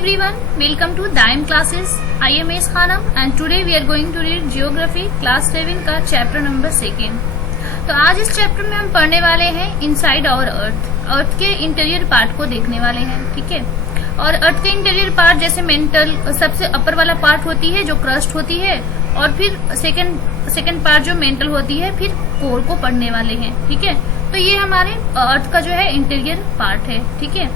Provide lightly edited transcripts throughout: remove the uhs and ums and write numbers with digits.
everyone, welcome to Daim classes. I am S Khanam and today we are going to read Geography class 7 का chapter number 2। तो आज इस chapter में हम पढ़ने वाले हैं इनसाइड और अर्थ के इंटीरियर पार्ट को देखने वाले हैं। ठीक है, और अर्थ के इंटीरियर पार्ट जैसे मेंटल सबसे अपर वाला पार्ट होती है जो क्रस्ट होती है, और फिर सेकंड पार्ट जो मेंटल होती है, फिर कोर को पढ़ने वाले हैं। ठीक है, तो ये हमारे अर्थ का जो है इंटीरियर पार्ट है। ठीक है,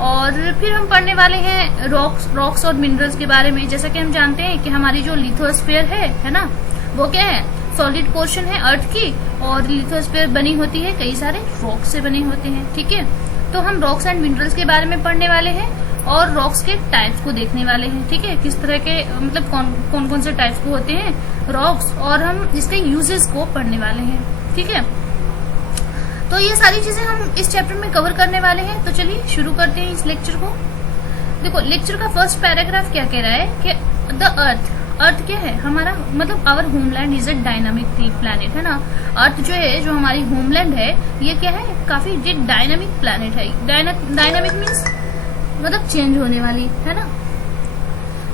और फिर हम पढ़ने वाले हैं रॉक्स और मिनरल्स के बारे में। जैसा कि हम जानते हैं कि हमारी जो लिथोस्फीयर है ना, वो क्या है, सॉलिड पोर्शन है अर्थ की, और लिथोस्फीयर बनी होती है कई सारे रॉक्स से बने होते हैं। ठीक है, तो हम रॉक्स एंड मिनरल्स के बारे में पढ़ने वाले हैं और रॉक्स के टाइप्स को देखने वाले हैं। ठीक है, किस तरह के मतलब कौन कौन से टाइप्स को होते हैं रॉक्स, और हम इसके यूजेस को पढ़ने वाले हैं। ठीक है, तो ये सारी चीजें हम इस चैप्टर में कवर करने वाले हैं। तो चलिए शुरू करते हैं इस लेक्चर को। देखो, लेक्चर का फर्स्ट पैराग्राफ क्या कह रहा है कि द अर्थ क्या है हमारा, मतलब our homeland is a dynamic planet, है ना। अर्थ जो है, जो हमारी होमलैंड है, ये क्या है, काफी डायनामिक प्लैनेट है। डायनामिक मीन्स मतलब चेंज होने वाली, है ना।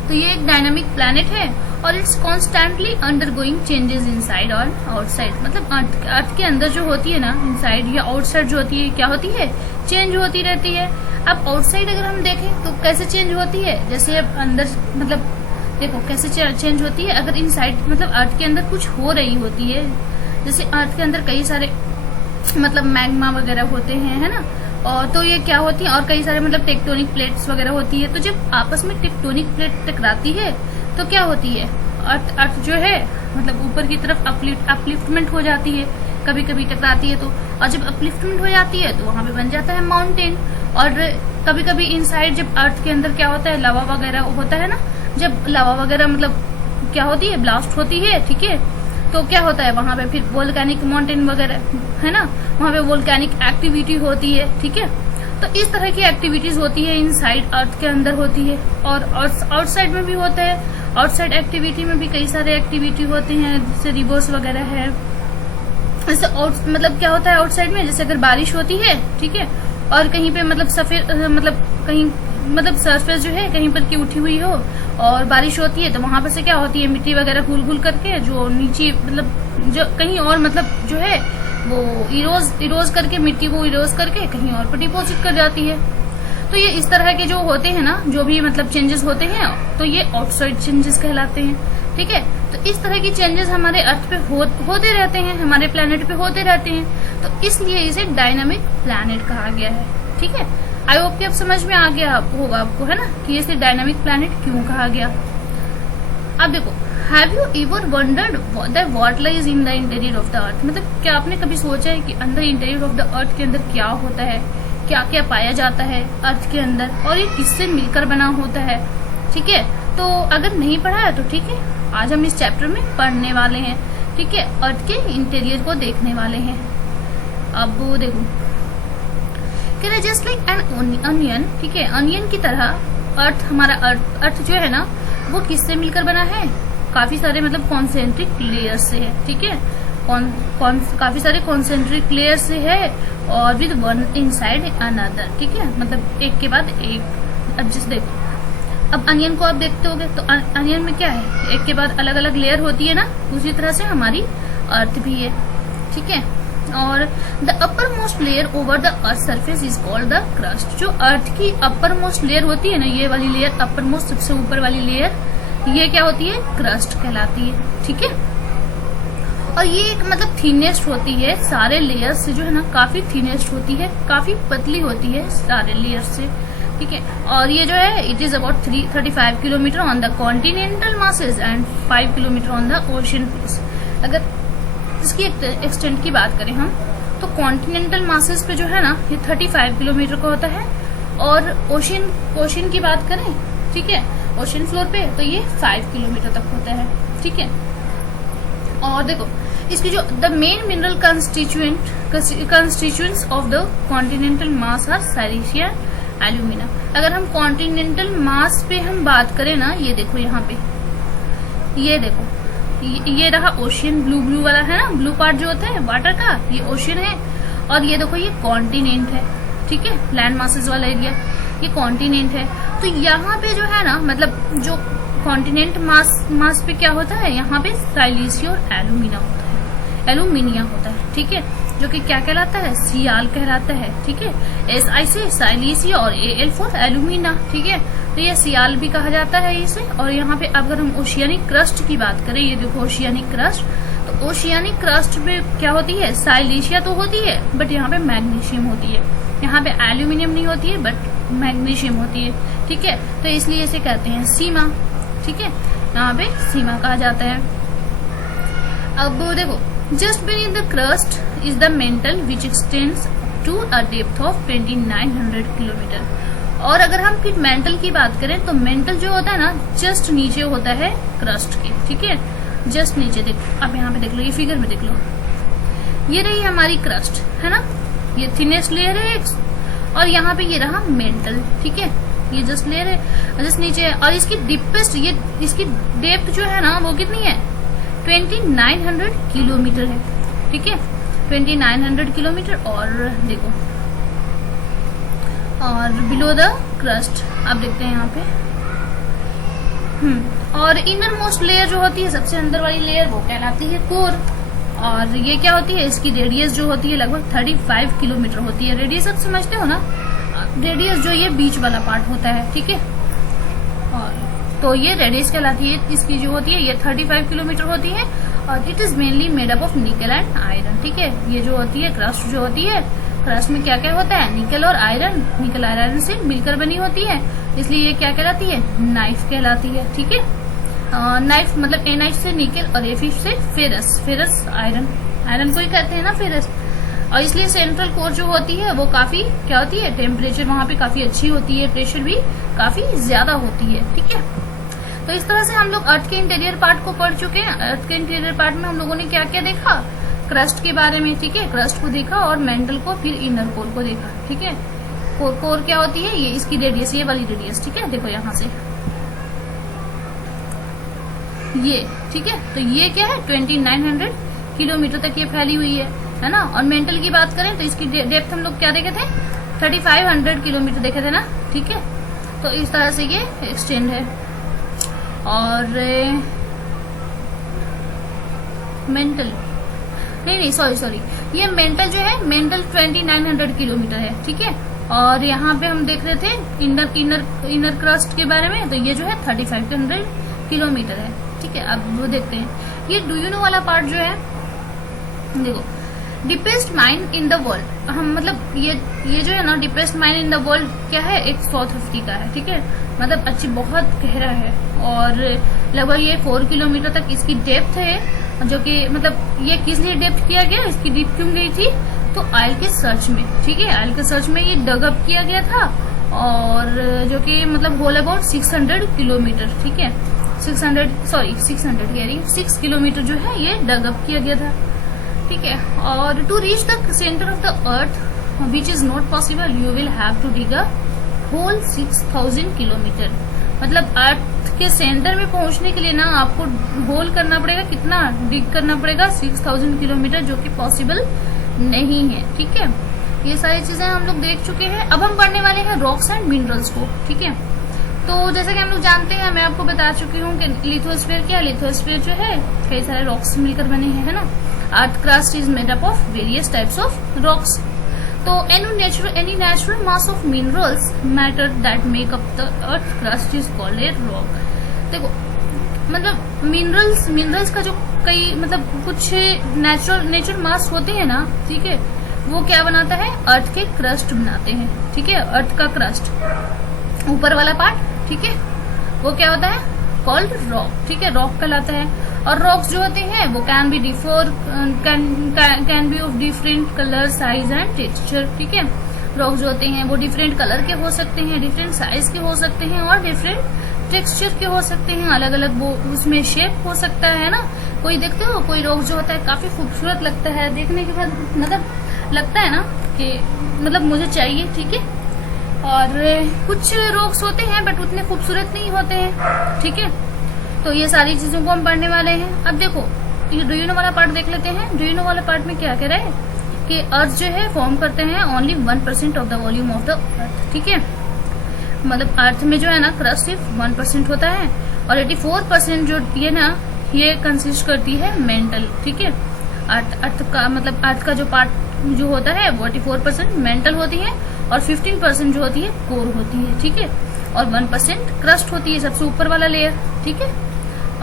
तो ये एक डायनामिक प्लैनेट है और it's constantly undergoing changes inside और आउटसाइड। मतलब अर्थ के अंदर जो होती है ना, इनसाइड या आउटसाइड जो होती है, क्या होती है, चेंज होती रहती है। अब आउटसाइड अगर हम देखें तो कैसे चेंज होती है, जैसे अब अंदर मतलब देखो कैसे चेंज होती है। अगर इनसाइड मतलब अर्थ के अंदर कुछ हो रही होती है, जैसे अर्थ के अंदर कई सारे मतलब मैग्मा वगैरह होते हैं, है ना, और तो ये क्या होती है, और कई सारे मतलब टेक्टोनिक प्लेट्स वगैरह होती है। तो जब आपस में टेक्टोनिक प्लेट टकराती है तो क्या होती है, अर्थ जो है मतलब ऊपर की तरफ अपलिफ्टमेंट हो जाती है, कभी कभी टकराती है तो, और जब अपलिफ्टमेंट हो जाती है तो वहां पे बन जाता है माउंटेन। और कभी कभी इनसाइड जब अर्थ के अंदर क्या होता है, लावा वगैरह होता है ना, जब लावा वगैरह मतलब क्या होती है, ब्लास्ट होती है। ठीक है, तो क्या होता है वहां पे फिर वोल्केनिक माउंटेन वगैरह, है ना, वहां पे वोल्केनिक एक्टिविटी होती है। ठीक है, तो इस तरह की एक्टिविटीज होती है इनसाइड अर्थ के अंदर होती है, और आउटसाइड में भी होता है। आउटसाइड एक्टिविटी में भी कई सारे एक्टिविटी होते हैं, जैसे रिवर्स वगैरह है। जैसे मतलब क्या होता है आउटसाइड में, जैसे अगर बारिश होती है, ठीक है, और कहीं पे मतलब सफेद मतलब कहीं मतलब सरफेस जो है कहीं पर की उठी हुई हो और बारिश होती है, तो वहां पर से क्या होती है, मिट्टी वगैरह घुल करके जो नीचे मतलब जो कहीं और मतलब जो है वो इरोज करके, मिट्टी को इरोज करके कहीं और पर डिपोजिट कर जाती है। तो ये इस तरह के जो होते हैं ना, जो भी मतलब चेंजेस होते हैं, तो ये आउटसाइड चेंजेस कहलाते हैं। ठीक है, तो इस तरह की चेंजेस हमारे अर्थ पे होते रहते हैं, हमारे प्लेनेट पे होते रहते हैं, तो इसलिए इसे डायनामिक प्लेनेट कहा गया है। ठीक है, आई होप कि अब समझ में आ गया होगा आपको, है ना, कि इसे डायनामिक प्लेनेट क्यों कहा गया। अब देखो, have you ever wondered what lies in the interior of the अर्थ, मतलब क्या आपने कभी सोचा है कि अंदर इंटीरियर ऑफ द अर्थ के अंदर क्या होता है, क्या क्या पाया जाता है अर्थ के अंदर, और ये किससे मिलकर बना होता है। ठीक है, तो अगर नहीं पढ़ा है तो ठीक है, आज हम इस चैप्टर में पढ़ने वाले हैं। ठीक है, अर्थ के इंटीरियर को देखने वाले हैं। अब वो देखो, जस्ट लाइक एन अनियन, ठीक है, अनियन की तरह अर्थ, हमारा अर्थ जो है ना, वो किससे मिलकर बना है, काफी सारे मतलब कॉन्सेंट्रिक लेयर से है। ठीक है, काफी सारे कॉन्सेंट्रिक लेयर से है, और विद वन इनसाइड अनदर। ठीक है, मतलब एक के बाद एक। अब जैसे देखो, अब अनियन को आप देखते होगे तो अनियन में क्या है, एक के बाद अलग अलग लेयर होती है ना, उसी तरह से हमारी अर्थ भी है। ठीक है, और the upper most layer over the earth surface is called the crust. जो अर्थ की अपर मोस्ट लेयर होती है ना, ये वाली लेयर, अपर मोस्ट सबसे ऊपर वाली लेयर, ये क्या होती है, क्रस्ट कहलाती है। ठीक है, और ये एक मतलब थिनेस्ट होती है सारे लेयर से, जो है ना काफी थिनेस्ट होती है, काफी पतली होती है सारे लेयर से। ठीक है, और ये जो है it is about 35 kilometre on the continental masses and 5 kilometre on the ocean face. अगर इसकी एक्सटेंट की बात करें हम, तो कॉन्टिनेंटल मासेस पे जो है ना, ये 35 किलोमीटर का होता है, और ओशन की बात करें, ठीक है, ओशन फ्लोर पे तो ये 5 किलोमीटर तक होता है। ठीक है, और देखो इसकी जो the main mineral constituents of the continental mass are silica alumina. अगर हम कॉन्टिनेंटल मास पे हम बात करें ना, ये देखो यहाँ पे, ये देखो ये रहा ओशियन, ब्लू वाला है ना, ब्लू पार्ट जो होता है वाटर का, ये ओशियन है, और ये देखो ये कॉन्टिनेंट है। ठीक है, लैंड मासेस वाला एरिया। ये कॉन्टिनेंट है। तो यहाँ पे जो है ना, मतलब जो कॉन्टिनेंट मास पे क्या होता है, यहाँ पे साइलिसिया और एल्यूमिनिया होता है, ठीक है, जो कि क्या कहलाता है, सियाल कहलाता है, ठीक है। SI से साइलिसिया और AL फॉर एल्यूमिना, ठीक है। तो ये सियाल भी कहा जाता है इसे। और यहाँ पे अगर हम ओशियानिक क्रस्ट की बात करें, ये देखो ओशियानिक क्रस्ट, तो ओशियानिक क्रस्ट में क्या होती है, साइलिसिया तो होती है बट यहाँ पे मैग्नीशियम होती है, यहाँ पे एल्यूमिनियम नहीं होती है बट मैग्नीशियम होती है, ठीक है। तो इसलिए इसे कहते हैं सीमा, ठीक है, यहाँ पे सीमा कहा जाता है। अब देखो, just beneath the crust is the mantle which extends to a depth of 2900 kilometre. और अगर हम फिर मेंटल की बात करें तो मेंटल जो होता है ना, जस्ट नीचे होता है क्रस्ट के, ठीक है, जस्ट नीचे। देखो अब यहाँ पे देख लो, ये फिगर में देख लो, ये रही हमारी क्रस्ट, है ना, ये थिनेस्ट लेयर है और यहाँ पे ये रहा मेंटल, ठीक है, ये जस्ट लेयर है, जस्ट नीचे है। और इसकी डीपेस्ट, ये इसकी डेप्थ जो है ना वो कितनी है, 2900 किलोमीटर है, ठीक है, 2900 किलोमीटर। और देखो, और बिलो द क्रस्ट अब देखते हैं यहाँ पे, और इनर मोस्ट लेयर जो होती है, सबसे अंदर वाली लेयर, वो कहलाती है कोर। और ये क्या होती है, इसकी रेडियस जो होती है लगभग 35 किलोमीटर होती है। रेडियस आप समझते हो ना, रेडियस जो ये बीच वाला पार्ट होता है, ठीक है, और तो ये रेडियस कहलाती है। इसकी जो होती है ये 35 किलोमीटर होती है और it is mainly made up of निकल एंड आयरन, ठीक है। ये जो होती है क्रस्ट जो होती है, क्रस्ट में क्या क्या होता है, निकल और आयरन, निकल आयरन से मिलकर बनी होती है, इसलिए ये क्या कहलाती है, नाइफ कहलाती है, ठीक है। नाइफ मतलब ए नाइफ से निकल और ए से फेरस, फेरस आयरन, आयरन को ही कहते हैं ना फेरस। और इसलिए सेंट्रल कोर जो होती है वो काफी क्या होती है, टेम्परेचर वहां पे काफी अच्छी होती है, प्रेशर भी काफी ज्यादा होती है, ठीक है। तो इस तरह से हम लोग अर्थ के इंटीरियर पार्ट को पढ़ चुके हैं। अर्थ के इंटीरियर पार्ट में हम लोगों ने क्या क्या देखा, क्रस्ट के बारे में, ठीक है, क्रस्ट को देखा और मेंटल को, फिर इनर कोर को देखा, ठीक है। कोर क्या होती है, ये इसकी रेडियस, ये वाली रेडियस, ठीक है, देखो यहाँ से ये, ठीक है। तो ये क्या है, 2900 किलोमीटर तक ये फैली हुई है ना। और मेंटल की बात करें तो इसकी डेप्थ हम लोग क्या देखे थे, 3500 किलोमीटर देखे थे ना, ठीक है। तो इस तरह से ये एक्सटेंड है। और मेंटल नहीं सॉरी, ये मेंटल जो है, मेंटल 2900 किलोमीटर है, ठीक है। और यहाँ पे हम देख रहे थे इनर क्रस्ट के बारे में, तो ये जो है 3500 किलोमीटर है, ठीक है। अब वो देखते हैं, ये डू यू नो वाला पार्ट जो है, देखो, deepest mine in the world, हम मतलब ये जो है ना, deepest mine in the world क्या है, एक साउथ अफ्रीका है, ठीक है, मतलब अच्छी बहुत गहरा है और लगभग ये 4 किलोमीटर तक इसकी डेप्थ है, जो कि मतलब ये किस लिए डेप्थ किया गया, इसकी डेप्थ क्यों गई थी, तो ऑयल के सर्च में, ठीक है, ऑयल के सर्च में ये डगअप किया गया था, और जो कि मतलब होल अबाउट 600 किलोमीटर, ठीक है, 6 किलोमीटर जो है ये डगअप किया गया था, ठीक है। और to reach the centre of the earth which is not possible, you will have to dig a hole 6000 kilometre, मतलब अर्थ के सेंटर में पहुंचने के लिए ना आपको होल करना पड़ेगा, कितना डिग करना पड़ेगा, 6000 किलोमीटर, जो कि पॉसिबल नहीं है, ठीक है। ये सारी चीजें हम लोग देख चुके हैं। अब हम पढ़ने वाले हैं रॉक्स एंड मिनरल्स को, ठीक है। तो जैसा कि हम लोग जानते हैं, मैं आपको बता चुकी हूँ कि लिथोस्फीयर क्या, लिथोस्फीयर जो है कई सारे रॉक्स मिलकर बने हैं, है ना। Earth crust is made up of various types of rocks. तो any natural mass of minerals matter that make up the earth crust is called a rock। देखो, मतलब मिनरल्स का जो कई मतलब कुछ नेचुरल मास होते हैं ना, ठीक है, वो क्या बनाता है, अर्थ के क्रस्ट बनाते हैं, ठीक है। अर्थ का क्रस्ट ऊपर वाला पार्ट, ठीक है, वो क्या होता है, कॉल्ड रॉक, ठीक है, रॉक कहलाता है। और रॉक्स जो होते हैं वो can be of different colour, size and texture, ठीक है। रॉक्स जो होते हैं वो डिफरेंट कलर के हो सकते हैं, डिफरेंट साइज के हो सकते हैं और डिफरेंट टेक्सचर के हो सकते हैं, अलग अलग वो उसमें शेप हो सकता है ना। कोई देखते हो, कोई रॉक जो होता है काफी खूबसूरत लगता है, देखने के बाद मतलब लगता है ना कि मतलब मुझे चाहिए, ठीक है। और कुछ रॉक्स होते हैं बट उतने खूबसूरत नहीं होते हैं, ठीक है। तो ये सारी चीजों को हम पढ़ने वाले हैं। अब देखो, ये डू यू नो वाला पार्ट देख लेते हैं। डू यू नो वाला पार्ट में क्या कह रहा है कि अर्थ जो है फॉर्म करते हैं only 1% of the volume of the अर्थ, ठीक है। मतलब अर्थ में जो है ना क्रस्ट सिर्फ 1% होता है और 84% जो ये ना ये कंसिस्ट करती है मेंटल, ठीक है। अर्थ का मतलब अर्थ का जो पार्ट जो होता है वो 84% मेंटल होती है और 15% जो होती है कोर होती है, ठीक है, और 1% क्रस्ट होती है, सबसे ऊपर वाला लेयर, ठीक है।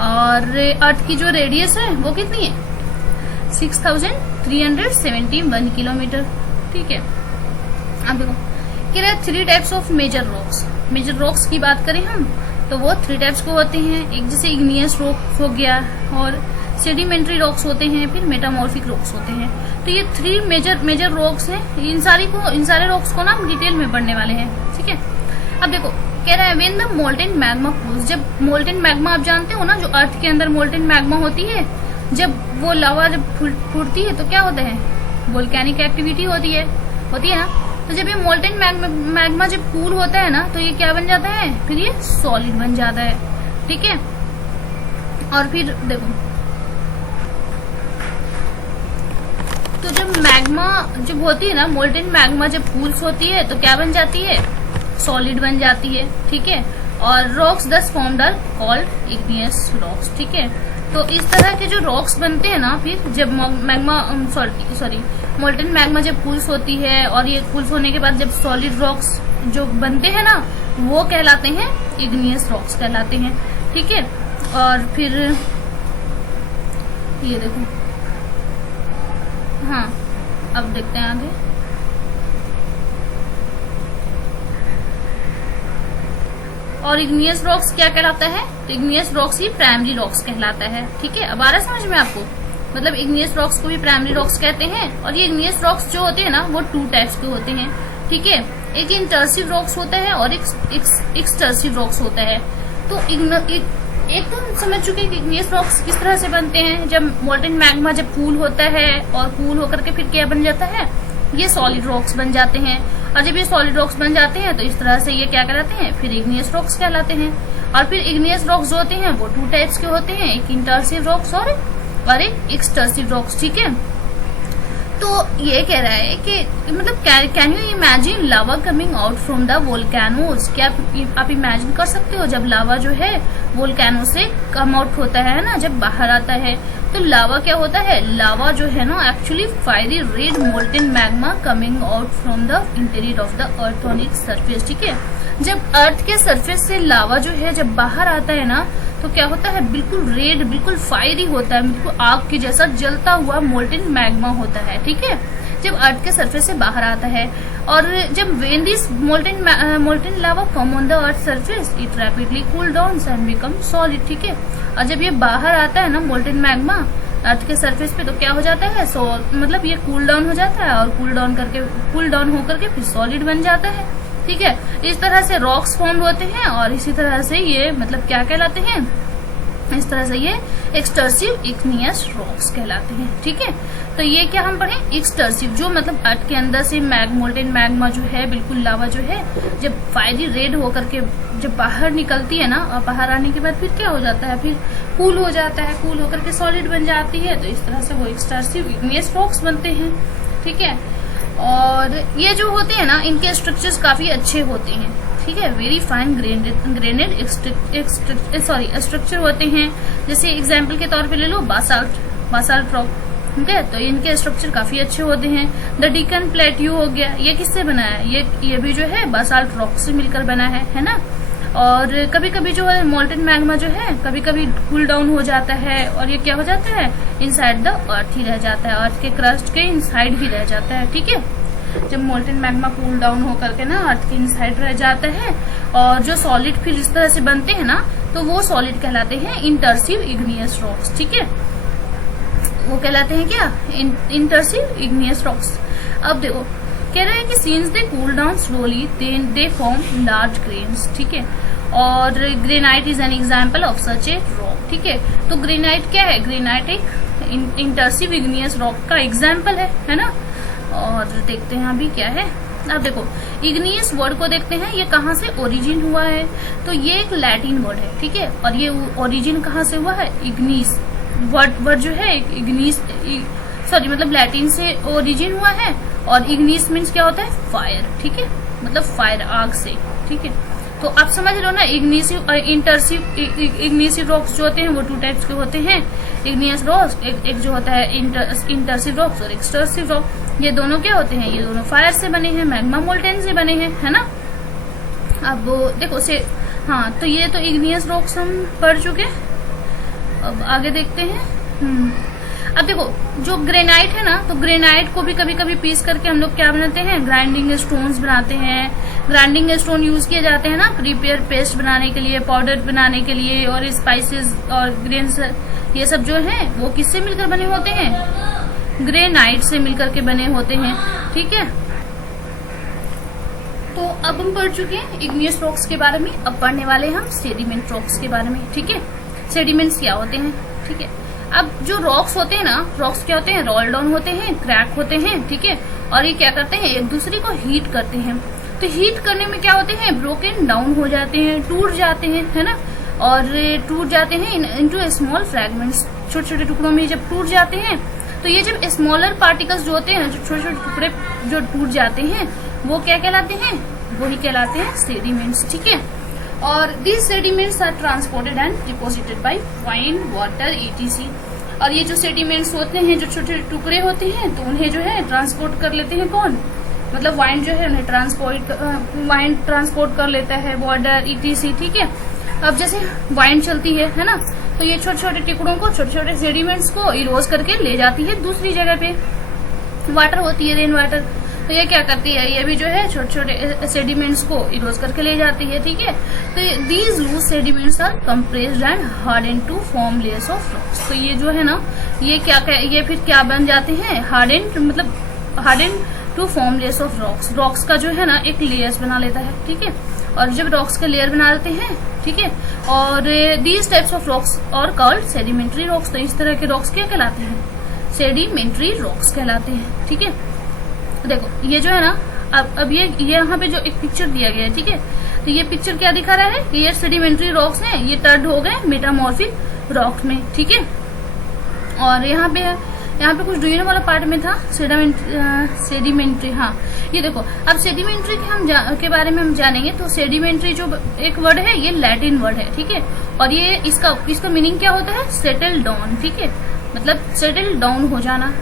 और अर्थ की जो रेडियस है वो कितनी है 6371 किलोमीटर, ठीक है। अब देखो कह रहे 3 types of major rocks. Major rocks की बात करें हम तो वो 3 टाइप्स को होते हैं, एक जैसे इग्नियस रॉक्स हो गया और सेडिमेंट्री रॉक्स होते हैं, फिर मेटामॉर्फिक रॉक्स होते हैं। तो ये 3 मेजर रॉक्स हैं, इन सारे रॉक्स को ना हम डिटेल में पढ़ने वाले हैं, ठीक है। अब देखो कह रहा है when the molten magma cools, जब मोल्टेन मैग्मा आप जानते हो ना जो अर्थ के अंदर मोल्टेन मैग्मा होती है, जब वो लावा जब फूटती है तो क्या होता है वोल्केनिक एक्टिविटी होती है ना। तो जब ये मोल्टेन मैग्मा जब कूल होता है ना तो ये क्या बन जाता है, फिर ये सॉलिड बन जाता है, ठीक है। और फिर देखो तो जब मैग्मा जब होती है ना मोल्टेन मैग्मा जब कूल्स होती है तो क्या बन जाती है, सॉलिड बन जाती है, ठीक है। और rocks thus formed are called igneous rocks, ठीक है। तो इस तरह के जो रॉक्स बनते हैं ना फिर जब मैग्मा मोल्टेन मैग्मा जब कूल्स होती है और ये कूल्स होने के बाद जब सॉलिड रॉक्स जो बनते हैं ना वो कहलाते हैं इग्नियस रॉक्स कहलाते हैं, ठीक है। और फिर ये देखो, हाँ अब देखते हैं आगे। और इग्नियस रॉक्स क्या कहलाता है, तो इग्नियस रॉक्स ही प्राइमरी रॉक्स कहलाता है, ठीक है। अब आ रहा है समझ में आपको, मतलब इग्नियस रॉक्स को भी प्राइमरी रॉक्स कहते हैं। और ये इग्नियस रॉक्स जो होते हैं ना वो 2 टाइप्स के होते हैं, ठीक है। एक इंटर्सिव रॉक्स होता है और एक एक्सटर्सिव रॉक्स होता है। तो एक तो समझ चुके हैं कि इग्नियस रॉक्स किस तरह से बनते हैं, जब मोल्टेन मैग्मा जब कूल होता है और कूल होकर के फिर क्या बन जाता है, ये सॉलिड रॉक्स बन जाते हैं। और जब ये सॉलिड रॉक्स बन जाते हैं तो इस तरह से ये क्या कहलाते हैं, फिर इग्नियस रॉक्स कहलाते हैं। और फिर इग्नियस रॉक्स जो होते हैं वो 2 टाइप्स के होते हैं, एक इंटर्सिव रॉक्स और एक एक्सटर्सिव रॉक्स, ठीक है। तो ये कह रहा है कि मतलब can you imagine lava coming out from the volcanoes, क्या आप इमेजिन कर सकते हो जब लावा जो है वोल्केनो से कम आउट होता है ना, जब बाहर आता है तो लावा क्या होता है, लावा जो है ना actually fiery red molten magma coming out from the interior of the earth on its surface, ठीक है। जब अर्थ के सरफेस से लावा जो है जब बाहर आता है ना तो क्या होता है, बिल्कुल रेड बिल्कुल फायरी होता है, बिल्कुल आग के जैसा जलता हुआ मोल्टेन मैग्मा होता है, ठीक है, जब अर्थ के सरफेस से बाहर आता है। और जब when this molten lava come on the earth surface it rapidly cool down and become solid, ठीक है। और जब ये बाहर आता है ना मोल्टेन मैग्मा अर्थ के सरफेस पे तो क्या हो जाता है, मतलब ये कूल डाउन हो जाता है और कूल डाउन होकर के फिर सॉलिड बन जाता है, ठीक है। इस तरह से रॉक्स फॉर्म होते हैं और इसी तरह से ये मतलब क्या कहलाते हैं, इस तरह से ये एक्सटर्सिव इग्नियस रॉक्स कहलाते हैं, ठीक है। तो ये क्या हम पढ़े, एक्सटर्सिव जो मतलब अर्थ के अंदर से मोल्टेन मैग्मा जो है बिल्कुल लावा जो है जब फायरी रेड होकर के जब बाहर निकलती है ना और बाहर आने के बाद फिर क्या हो जाता है, फिर कूल हो जाता है, कूल होकर के सॉलिड बन जाती है। तो इस तरह से वो एक्सटर्सिव इग्नियस रॉक्स बनते हैं, ठीक है। और ये जो होते हैं ना इनके स्ट्रक्चर्स काफी अच्छे होते हैं, ठीक है, वेरी फाइन ग्रेनेड स्ट्रक्चर होते हैं। जैसे एग्जाम्पल के तौर पे ले लो बासाल्ट रॉक, ठीक है। तो इनके स्ट्रक्चर काफी अच्छे होते हैं। द डिकन प्लेट्यू हो गया, ये किससे बना है, ये भी जो है बासाल्ट रॉक से मिलकर बना है ना। और कभी कभी जो है मोल्टेन मैग्मा जो है कभी कभी कूल डाउन हो जाता है और ये क्या हो जाता है, इनसाइड द अर्थ ही रह जाता है, अर्थ के क्रस्ट के इनसाइड ही रह जाता है, ठीक है। जब मोल्टेन मैग्मा कूल डाउन होकर के ना अर्थ के इनसाइड रह जाता है और जो सॉलिड फिर इस तरह से बनते हैं ना तो वो सॉलिड कहलाते हैं इंटर्सिव इग्नियस रॉक्स, ठीक है। वो कहलाते हैं क्या, इंटर्सिव इग्नियस रॉक्स। अब देखो कह रहे हैं कि since they cool down slowly they form large grains, ठीक है। और granite is an example of such a rock, ठीक है। तो ग्रेनाइट क्या है, ग्रेनाइट एक इंटर्सिव इग्नियस रॉक का एग्जाम्पल है ना। और देखते हैं अभी क्या है। अब देखो इग्नियस वर्ड को देखते हैं, ये कहाँ से ओरिजिन हुआ है, तो ये एक लैटिन वर्ड है, ठीक है। और ये ओरिजिन कहाँ से हुआ है, इग्निस वर्ड जो है इग्निस मतलब लैटिन से ओरिजिन हुआ है। और इग्निस मीन्स क्या होता है, फायर, ठीक है, मतलब फायर आग से, ठीक है। तो आप समझ लो ना, इग्निसिव और इग्निसिव रॉक्स जो होते हैं वो 2 टाइप्स के होते हैं। इग्नियस रॉक्स एक जो होता है इंटरसिव रॉक्स और एक्सटर्सिव रॉक। ये दोनों क्या होते हैं, ये दोनों फायर से बने हैं, मैग्मा मोल्टेन से बने हैं, है ना। अब देखो हाँ, तो ये तो इग्नियस रॉक्स हम पढ़ चुके। अब आगे देखते हैं। अब देखो जो ग्रेनाइट है ना, तो ग्रेनाइट को भी कभी कभी पीस करके हम लोग क्या बनाते हैं, ग्राइंडिंग स्टोन्स बनाते हैं। ग्राइंडिंग स्टोन यूज किए जाते हैं ना प्रिपेयर पेस्ट बनाने के लिए, पाउडर बनाने के लिए, और स्पाइसेस और ग्रेन्स, ये सब जो है वो किससे मिलकर बने होते हैं, ग्रेनाइट से मिलकर के बने होते हैं। ठीक है, तो अब हम पढ़ चुके हैं इग्नियस रॉक्स के बारे में। अब पढ़ने वाले हम सेडिमेंट रॉक्स के बारे में। ठीक है, सेडिमेंट्स क्या होते हैं। ठीक है, अब जो रॉक्स होते हैं ना, रॉक्स क्या होते हैं, रोल डाउन होते हैं, क्रैक होते हैं। ठीक है, और ये क्या करते हैं, एक दूसरे को हीट करते हैं। तो हीट करने में क्या होते हैं, ब्रोकन डाउन हो जाते हैं, टूट जाते हैं, है ना। और टूट जाते हैं इनटू स्मॉल फ्रैगमेंट्स, छोटे छोटे टुकड़ों में जब टूट जाते हैं, तो ये जब स्मॉलर पार्टिकल्स जो होते हैं, जो छोटे छोटे टुकड़े जो टूट जाते हैं, वो क्या कहलाते हैं, वही कहलाते हैं सेडिमेंट्स। ठीक है, और these sediments are transported and deposited by wind, water, ETC. और ये जो सेडिमेंट्स होते हैं, जो छोटे छोटे टुकड़े होते हैं, तो उन्हें जो है ट्रांसपोर्ट कर लेते हैं कौन, मतलब वाइन जो है उन्हें वाइन ट्रांसपोर्ट कर लेता है, वाटर, ईटीसी। ठीक है, अब जैसे वाइन चलती है ना, तो ये छोटे छोटे टुकड़ों को, छोटे छोटे सेडिमेंट्स को इरोज करके ले जाती है दूसरी जगह पे। वाटर होती है रेन वाटर, तो ये क्या करती है, ये भी जो है छोटे छोटे सेडिमेंट्स को इरोज करके ले जाती है। ठीक है, तो these loose sediments are compressed and hardened to form layers of rocks. तो ये जो है ना, ये फिर क्या बन जाते हैं, hardened to form layers of rocks. Rocks का जो है ना एक लेयर्स बना लेता है। ठीक है, और जब रॉक्स का लेयर बना लेते हैं, ठीक है, और दीज टाइप्स ऑफ रॉक्स और कॉल्ड सेडिमेंट्री रॉक्स। तो इस तरह के रॉक्स क्या कहलाते हैं, सेडिमेंट्री रॉक्स कहलाते हैं। ठीक है, देखो ये जो है ना, अब ये यहाँ पे जो एक पिक्चर दिया गया है, ठीक है, तो ये पिक्चर क्या दिखा रहा है, ये सेडिमेंट्री रॉक्स हैं, ये टर्ड हो गए मेटामॉर्फिक रॉक में। ठीक है, और यहाँ पे कुछ डुइनो वाला पार्ट में था सेडिमेंट्री। हाँ, ये देखो, अब सेडिमेंट्री के बारे में हम जानेंगे। तो सेडिमेंट्री जो एक वर्ड है, ये लैटिन वर्ड है। ठीक है, और ये इसका मीनिंग क्या होता है, सेटल डाउन। ठीक है, मतलब सेटल डाउन हो जाना।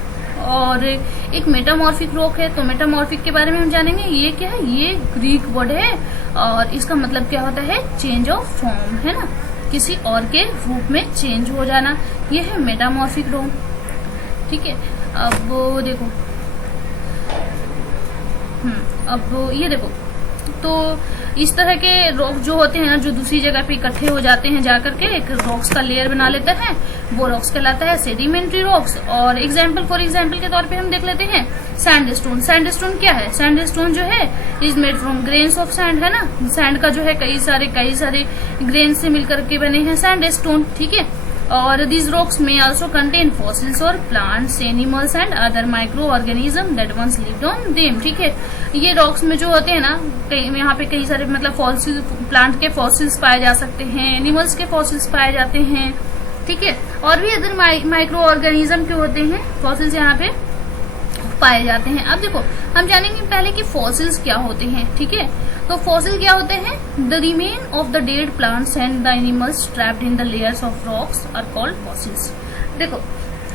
और एक मेटामॉर्फिक रॉक है, तो मेटामॉर्फिक के बारे में हम जानेंगे। ये क्या है, ये ग्रीक वर्ड है, और इसका मतलब क्या होता है, चेंज ऑफ फॉर्म, है ना, किसी और के रूप में चेंज हो जाना, ये है मेटामॉर्फिक रॉक। ठीक है, अब देखो, अब ये देखो, तो इस तरह के रॉक जो होते हैं, जो दूसरी जगह पे इकट्ठे हो जाते हैं, जाकर के एक रॉक्स का लेयर बना लेता है, वो रॉक्स कहलाता है सेडिमेंट्री रॉक्स। और फॉर एग्जांपल के तौर पे हम देख लेते हैं सैंडस्टोन। सैंडस्टोन क्या है, सैंडस्टोन जो है is made from grains of sand, है ना। सैंड का जो है कई सारे ग्रेन से मिलकर के बने हैं सैंडस्टोन। ठीक है, और these rocks may also contain fossils और plants, animals and other microorganism that once lived on them। ठीक है, ये रॉक्स में जो होते हैं ना, यहाँ पे कई सारे मतलब फॉसिल, प्लांट के फॉसिल्स पाए जा सकते हैं, एनिमल्स के फॉसिल्स पाए जाते हैं। ठीक है, और भी अदर माइक्रो ऑर्गेनिज्म के होते हैं फॉसिल्स यहाँ पे पाए जाते हैं। अब देखो, हम जानेंगे पहले कि फॉसिल्स क्या होते हैं। ठीक है, तो फॉसिल क्या होते हैं, the remain of the dead plants and the animals trapped in the layers of rocks are called fossils. देखो,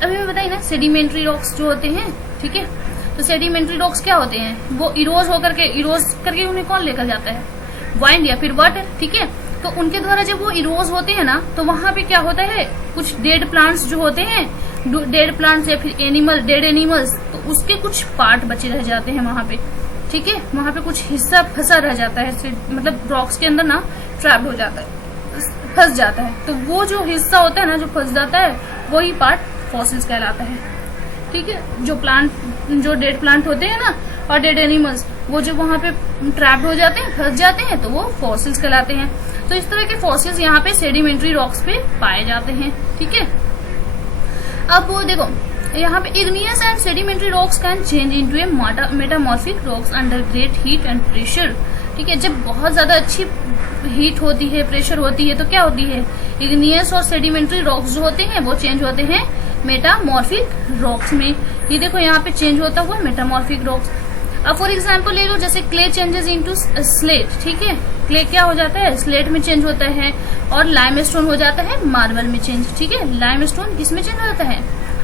अभी मैं बताई ना, सेडिमेंट्री रॉक्स जो होते हैं, ठीक है, तो सेडिमेंट्री रॉक्स क्या होते हैं, वो इरोज करके उन्हें कौन लेकर जाता है, वाइंड या फिर वाटर। ठीक है, तो उनके द्वारा जब वो इरोज होते हैं ना, तो वहां पे क्या होता है, कुछ डेड प्लांट्स जो होते हैं, डेड प्लांट्स या फिर डेड एनिमल्स, तो उसके कुछ पार्ट बचे रह जाते हैं वहां पे। ठीक है, वहां पे कुछ हिस्सा फंसा रह जाता है, मतलब रॉक्स के अंदर ना ट्रैप्ड हो जाता है, फंस जाता है। तो वो जो हिस्सा होता है ना, जो फंस जाता है, वही पार्ट फॉसिल्स कहलाता है। ठीक है, जो डेड प्लांट होते हैं ना और डेड एनिमल्स, वो जो वहां पे ट्रैप्ड हो जाते हैं, फंस जाते हैं, तो वो फॉसिल्स कहलाते हैं। तो इस तरह के फॉसिल्स यहाँ पे सेडिमेंट्री रॉक्स पे पाए जाते हैं। ठीक है, अब वो देखो, यहाँ पे igneous and sedimentary rocks can change into A metamorphic rocks under great heat and pressure. ठीक है, जब बहुत ज्यादा अच्छी हीट होती है, प्रेशर होती है, तो क्या होती है, इग्नियस और सेडिमेंट्री रॉक्स जो होते हैं वो चेंज होते हैं मेटामॉर्फिक रॉक्स में। ये देखो, यहाँ पे चेंज होता हुआ मेटामॉर्फिक रॉक्स। अब फॉर एग्जाम्पल ले लो, जैसे क्ले चेंजेस इनटू स्लेट, ठीक है, क्ले क्या हो जाता है, स्लेट में चेंज होता है, और लाइमस्टोन हो जाता है मार्बल में चेंज, ठीक है। लाइमस्टोन किस में चेंज हो जाता है,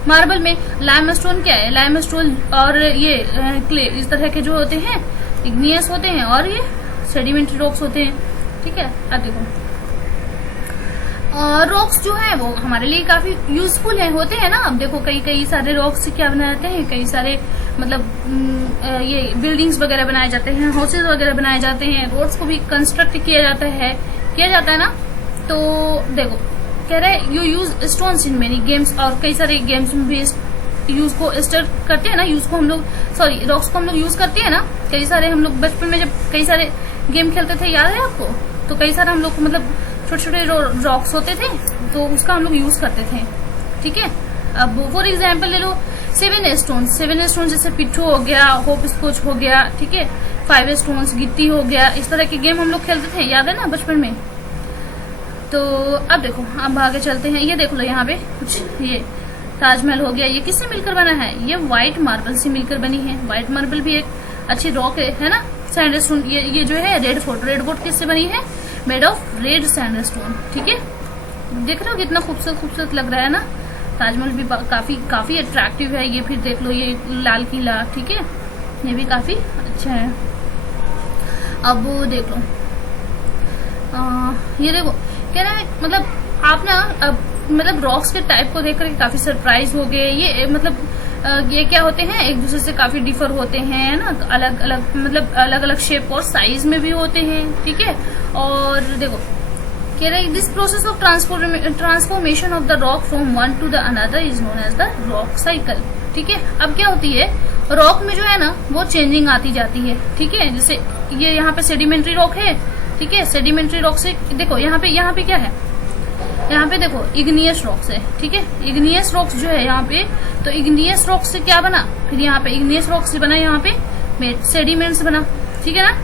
मार्बल में। लाइमस्टोन क्या है, लाइमस्टोन और ये क्ले इस तरह के जो होते हैं इग्नियस होते हैं, और ये सेडिमेंट्री रॉक्स होते हैं, ठीक है। अब देखो रॉक्स जो है वो हमारे लिए काफी यूजफुल है, होते हैं ना। अब देखो कई सारे रॉक्स से क्या बनाए जाते हैं, कई सारे मतलब ये बिल्डिंग्स वगैरह बनाए जाते हैं, हाउसेज वगैरह बनाए जाते हैं, रोड्स को भी कंस्ट्रक्ट किया जाता है ना। तो देखो कह रहे हैं you use stones in many games, और कई सारे गेम्स में भी यूज को स्टर करते हैं ना, यूज को हम लोग रॉक्स को हम लोग यूज करते हैं ना। कई सारे हम लोग बचपन में जब कई सारे गेम खेलते थे, याद है आपको, तो कई सारे हम लोग मतलब छोटे छोटे रॉक्स होते थे, तो उसका हम लोग यूज करते थे, ठीक है। अब फॉर एग्जाम्पल ले लो 7 स्टोन, जैसे पिट्ठू हो गया, होप स्कॉच हो गया, ठीक है, 5 स्टोन्स गिट्टी हो गया, इस तरह के गेम हम लोग खेलते थे, याद है ना बचपन में। तो अब देखो अब आगे चलते हैं, ये देख लो यहाँ पे कुछ, ये ताजमहल हो गया, ये किससे मिलकर बना है, ये व्हाइट मार्बल से मिलकर बनी है। व्हाइट मार्बल भी एक अच्छी रॉक है ना। सैंडस्टोन, ये जो है रेड फोर्ट किससे बनी है, मेड ऑफ रेड सैंडस्टोन, ठीक है। देख रहे हो कितना खूबसूरत लग रहा है ना। ताजमहल भी काफी अट्रैक्टिव है। ये फिर देख लो ये लाल किला, ठीक है, ये भी काफी अच्छा है। अब देख लो ये देखो कह रहा है मतलब आप ना अब मतलब रॉक्स के टाइप को देखकर काफी सरप्राइज हो गए। ये मतलब ये क्या होते हैं, एक दूसरे से काफी डिफर होते हैं ना, अलग अलग शेप और साइज में भी होते हैं, ठीक है। और देखो कह रहे this process of transformation of the rock from one to the another is known as the rock cycle, ठीक है। अब क्या होती है, रॉक में जो है ना वो चेंजिंग आती जाती है, ठीक है। जैसे ये यहाँ पे सेडिमेंट्री रॉक है, ठीक है। सेडिमेंट्री रॉक से देखो यहाँ पे क्या है, यहाँ पे देखो इग्नियस रॉक्स है, ठीक है। इग्नियस रॉक्स जो है यहाँ पे, तो इग्नियस रॉक्स से क्या बना, फिर यहाँ पे इग्नियस रॉक्स से बना, यहाँ पे सेडिमेंट्स बना, ठीक है ना।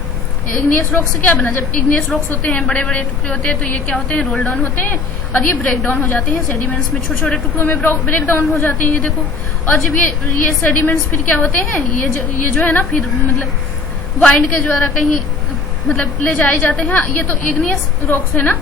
इग्नियस रॉक्स से क्या बना, जब इग्नियस रॉक्स होते हैं बड़े बड़े टुकड़े होते हैं, तो ये क्या होते हैं, रोल डाउन होते हैं, और ये ब्रेक डाउन हो जाते हैं सेडिमेंट्स में, छोटे छोटे टुकड़ों में ब्रेक डाउन हो जाते हैं, ये देखो। और जब ये सेडिमेंट्स फिर क्या होते हैं, ये जो है ना फिर मतलब वाइंड के द्वारा कहीं मतलब ले जाए जाते हैं। ये तो इग्नियस रॉक्स है ना,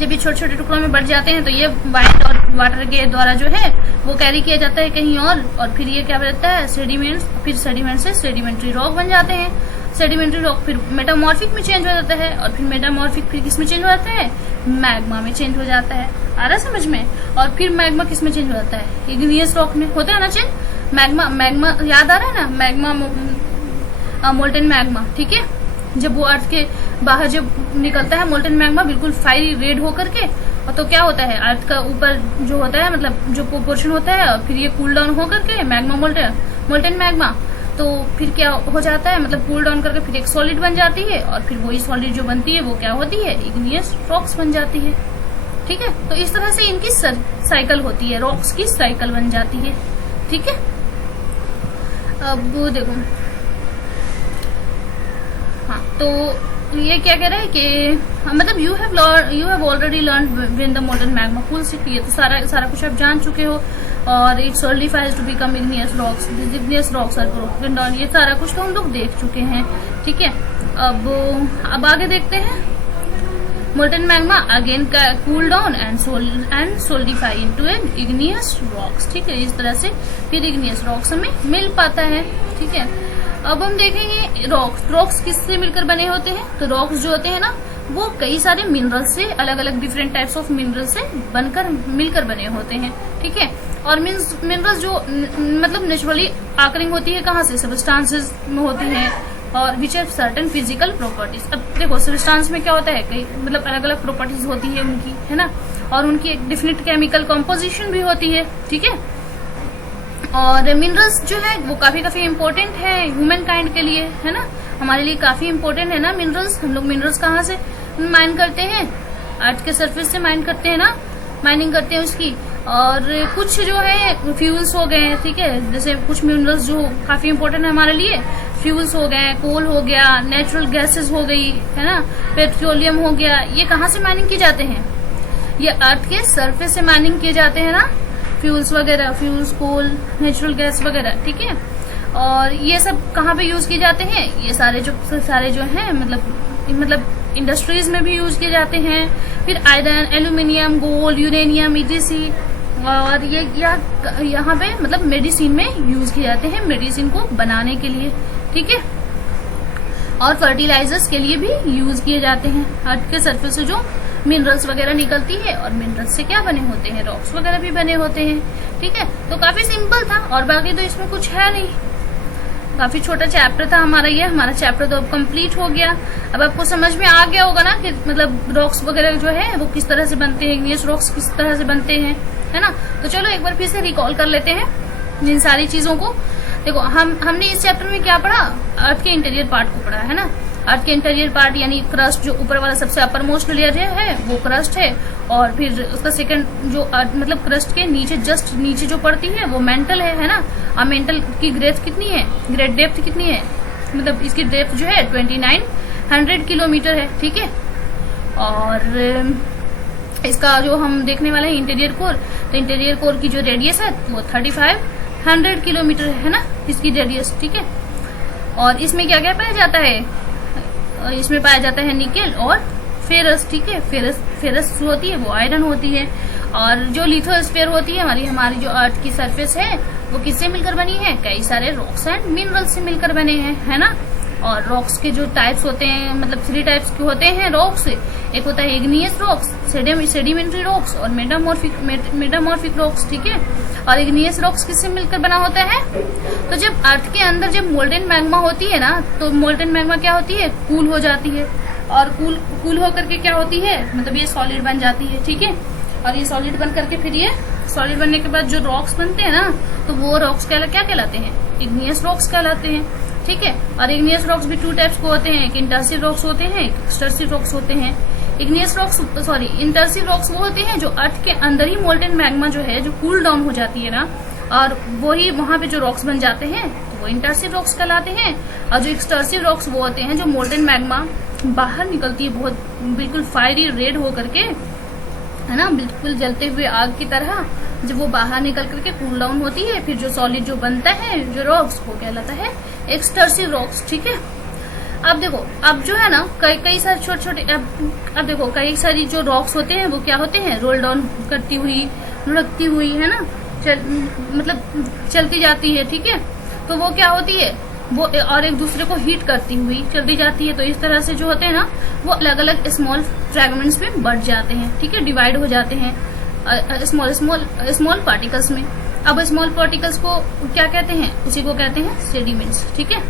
जब ये छोटे छोटे टुकड़ों में बढ़ जाते हैं तो ये वाइंड और वाटर के द्वारा जो है वो कैरी किया जाता है कहीं और फिर ये क्या रहता है, सेडिमेंट्स, फिर सेडिमेंट से सेडिमेंट्री रॉक बन जाते हैं। सेडिमेंट्री रॉक फिर मेटामॉर्फिक में चेंज हो जाता है, और फिर मेटामॉर्फिक फिर किस में चेंज हो जाता है, मैग्मा में चेंज हो जाता है। आ रहा समझ में। और फिर मैग्मा किस में चेंज हो जाता है, इग्नियस रॉक में होता है ना चेंज। मैग्मा याद आ रहा है ना, मैग्मा मोल्टेन मैग्मा, ठीक है। जब वो अर्थ के बाहर जब निकलता है मोल्टेन मैग्मा बिल्कुल फायरी रेड होकर के, और तो क्या होता है, अर्थ का ऊपर जो होता है मतलब जो पोर्शन होता है, और फिर ये कूल डाउन होकर के मैग्मा मोल्टेन मैग्मा, तो फिर क्या हो जाता है, मतलब कूल डाउन करके फिर एक सॉलिड बन जाती है, और फिर वही सॉलिड जो बनती है वो क्या होती है, इग्नियस रॉक्स बन जाती है, ठीक है। तो इस तरह से इनकी साइकिल होती है, रॉक्स की साइकिल बन जाती है, ठीक है। अब देखो हाँ, तो ये क्या कह रहा है कि मतलब you have already learn when the molten magma cools, ये तो सारा कुछ आप जान चुके हो। और it solidifies to become igneous rocks, igneous rocks are broken down, ये सारा कुछ तो हम लोग देख चुके हैं, ठीक है। अब आगे देखते हैं। Molten magma again cool down and solidify into an igneous rocks, ठीक है। इस तरह से फिर इग्नियस रॉक्स हमें मिल पाता है, ठीक है। अब हम देखेंगे रॉक्स किससे मिलकर बने होते हैं। तो रॉक्स जो होते हैं ना वो कई सारे मिनरल्स से, अलग अलग डिफरेंट टाइप्स ऑफ मिनरल से मिलकर बने होते हैं, ठीक है। और मिनरल्स जो मतलब नेचुरली आकरिंग होती है कहाँ से, सबस्टांसेस में होती है, और which have certain physical properties. अब देखो सबस्टांस में क्या होता है, कई मतलब अलग अलग प्रॉपर्टीज होती है उनकी, है ना, और उनकी एक डिफिनिट केमिकल कॉम्पोजिशन भी होती है, ठीक है। और मिनरल्स जो है वो काफी इम्पोर्टेंट है ह्यूमन काइंड के लिए, है ना, हमारे लिए काफी इम्पोर्टेंट है ना मिनरल्स। हम लोग मिनरल्स कहाँ से माइन करते हैं, अर्थ के सरफेस से माइन करते हैं ना, माइनिंग करते हैं उसकी। और कुछ जो है फ्यूल्स हो गए, ठीक है, जैसे कुछ मिनरल्स जो काफी इम्पोर्टेंट है हमारे लिए, फ्यूल्स हो गए, कोल हो गया, नेचुरल गैसेस हो गई, है ना, पेट्रोलियम हो गया, ये कहाँ से माइनिंग किए जाते हैं, ये अर्थ के सरफेस से माइनिंग किए जाते हैं ना, फ्यूल्स वगैरह, फ्यूल्स, कोल, नेचुरल गैस वगैरह, ठीक है। और ये सब कहाँ पे यूज किए जाते हैं, ये सारे जो हैं मतलब इंडस्ट्रीज में भी यूज किए जाते हैं। फिर iron, aluminium, gold, uranium, etc, और ये यहाँ पे मतलब मेडिसिन में यूज किए जाते हैं, मेडिसिन को बनाने के लिए, ठीक है। और फर्टिलाइजर्स के लिए भी यूज किए जाते हैं। अर्थ के सरफेस से जो मिनरल्स वगैरह निकलती है, और मिनरल्स से क्या बने होते हैं, रॉक्स वगैरह भी बने होते हैं, ठीक है। तो काफी सिंपल था, और बाकी तो इसमें कुछ है नहीं, काफी छोटा चैप्टर था हमारा। ये हमारा चैप्टर तो अब कंप्लीट हो गया। अब आपको समझ में आ गया होगा ना कि मतलब रॉक्स वगैरह जो है वो किस तरह से बनते हैं, इग्नियस रॉक्स किस तरह से बनते हैं, है ना। तो चलो एक बार फिर से रिकॉल कर लेते हैं इन सारी चीजों को। देखो हमने इस चैप्टर में क्या पढ़ा, अर्थ के इंटीरियर पार्ट को पढ़ा, है ना। अर्थ के इंटीरियर पार्ट यानी क्रस्ट, जो ऊपर वाला सबसे अपर मोस्ट लेयर है वो क्रस्ट है, और फिर उसका सेकंड जो मतलब क्रस्ट के नीचे जस्ट नीचे जो पड़ती है वो मेंटल है ना। अब मेंटल की ग्रेथ कितनी है, ग्रेथ डेप्थ कितनी है, मतलब इसकी डेप्थ जो है 2900 किलोमीटर है, ठीक है। और इसका जो हम देखने वाले हैं इंटीरियर कोर, तो इंटीरियर कोर की जो रेडियस है वो 3500 किलोमीटर है ना, इसकी रेडियस, ठीक है। और इसमें क्या क्या पाया जाता है, इसमें पाया जाता है निकेल और फेरस, ठीक है। फेरस जो होती है वो आयरन होती है। और जो लिथोस्फीयर होती है हमारी जो अर्थ की सरफेस है वो किससे मिलकर बनी है, कई सारे रॉक्स एंड मिनरल्स से मिलकर बने हैं, है ना। और रॉक्स के जो टाइप्स होते हैं, मतलब 3 टाइप्स के होते हैं रॉक्स। एक होता है इग्नियस रॉक्स, सेडिमेंट्री रॉक्स और मेटामॉर्फिक रॉक्स, ठीक है। और इग्नियस रॉक्स किससे मिलकर बना होता है, तो जब अर्थ के अंदर जब मोल्टेन मैग्मा होती है ना, तो मोल्टेन मैग्मा क्या होती है, कूल हो जाती है, और कूल होकर के क्या होती है, मतलब ये सॉलिड बन जाती है, ठीक है। और ये सॉलिड बन करके फिर ये सॉलिड बनने के बाद जो रॉक्स बनते हैं ना, तो वो रॉक्स क्या कहलाते हैं, इग्नियस रॉक्स कहलाते हैं, ठीक है। और इग्नियस रॉक्स भी 2 टाइप्स के होते हैं, एक इंटर्सिव रॉक्स होते हैं, एक एक्सटर्सिव रॉक्स होते हैं। इंटर्सिव रॉक्स वो होते हैं जो अर्थ के अंदर ही मोल्टेन मैग्मा जो है जो कूल डाउन हो जाती है ना, और वही वहां पे जो रॉक्स बन जाते हैं तो वो इंटर्सिव रॉक्स कहलाते हैं। और जो एक्सटर्सिव रॉक्स वो होते हैं जो मोल्टेन मैग्मा बाहर निकलती है, बहुत बिल्कुल फायरी रेड हो करके, है ना, बिल्कुल जलते हुए आग की तरह, जब वो बाहर निकल करके कूल डाउन होती है, फिर जो सॉलिड जो बनता है जो रॉक्स वो कहलाता है एक्सटर्सिव रॉक्स, ठीक है। अब देखो, अब जो है ना कई सारे छोटे, अब देखो कई सारी जो रॉक्स होते हैं वो क्या होते हैं, रोल डाउन करती हुई, लुढ़कती हुई, है ना, मतलब चलती जाती है, ठीक है। तो वो क्या होती है, वो और एक दूसरे को हीट करती हुई चलती जाती है। तो इस तरह से जो होते हैं ना वो अलग अलग स्मॉल फ्रैगमेंट्स में बढ़ जाते हैं, ठीक है, डिवाइड हो जाते हैं स्मॉल पार्टिकल्स में। अब स्मॉल पार्टिकल्स को क्या कहते हैं, उसी को कहते हैं सेडिमेंट्स, ठीक है।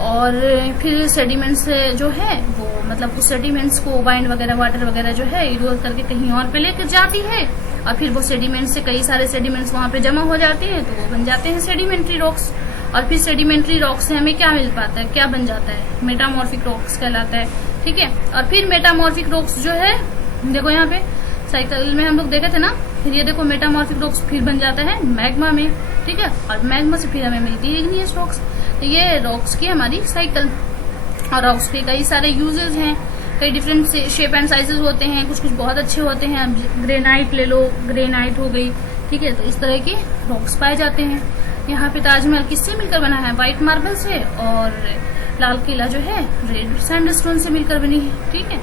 और फिर सेडिमेंट्स जो है वो मतलब उस सेडिमेंट्स को वाइन वगैरह वाटर वगैरह जो है इरोल करके कहीं और पे लेकर जाती है, और फिर वो सेडिमेंट्स से कई सारे सेडिमेंट्स वहां पे जमा हो जाते हैं, तो वो बन जाते हैं सेडिमेंट्री रॉक्स। और फिर सेडिमेंट्री रॉक्स से हमें क्या मिल पाता है, क्या बन जाता है, मेटामॉर्फिक रॉक्स कहलाता है, ठीक है। और फिर मेटामॉर्फिक रॉक्स जो है, देखो यहाँ पे साइकिल में हम लोग देखे थे ना, फिर ये देखो मेटामॉर्फिक रॉक्स फिर बन जाता है मैग्मा में, ठीक है। और मैग्मा से फिर हमें मिलती है इग्नियस रॉक्स। तो ये रॉक्स की हमारी साइकिल। और रॉक्स के कई सारे यूजेस हैं, कई डिफरेंट शेप एंड साइजेस होते हैं, कुछ बहुत अच्छे होते हैं। ग्रेनाइट ले लो, ग्रेनाइट हो गई, ठीक है। तो इस तरह के रॉक्स पाए जाते हैं। यहाँ पे ताजमहल किससे मिलकर बना है, व्हाइट मार्बल से, और लाल किला जो है रेड सैंडस्टोन से मिलकर बनी है, ठीक है।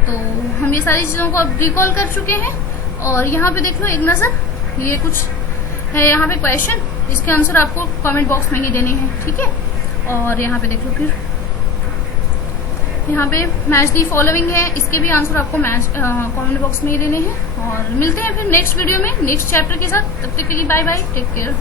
तो हम ये सारी चीजों को अब रिकॉल कर चुके हैं। और यहाँ पे देख लो एक नजर, ये कुछ है यहाँ पे क्वेश्चन, इसके आंसर आपको कमेंट बॉक्स में ही देने हैं, ठीक है। और यहाँ पे देख लो, फिर यहाँ पे मैच दी फॉलोइंग है, इसके भी आंसर आपको कमेंट बॉक्स में ही देने हैं। और मिलते हैं फिर नेक्स्ट वीडियो में नेक्स्ट चैप्टर के साथ। तब तक के लिए बाय बाय, टेक केयर।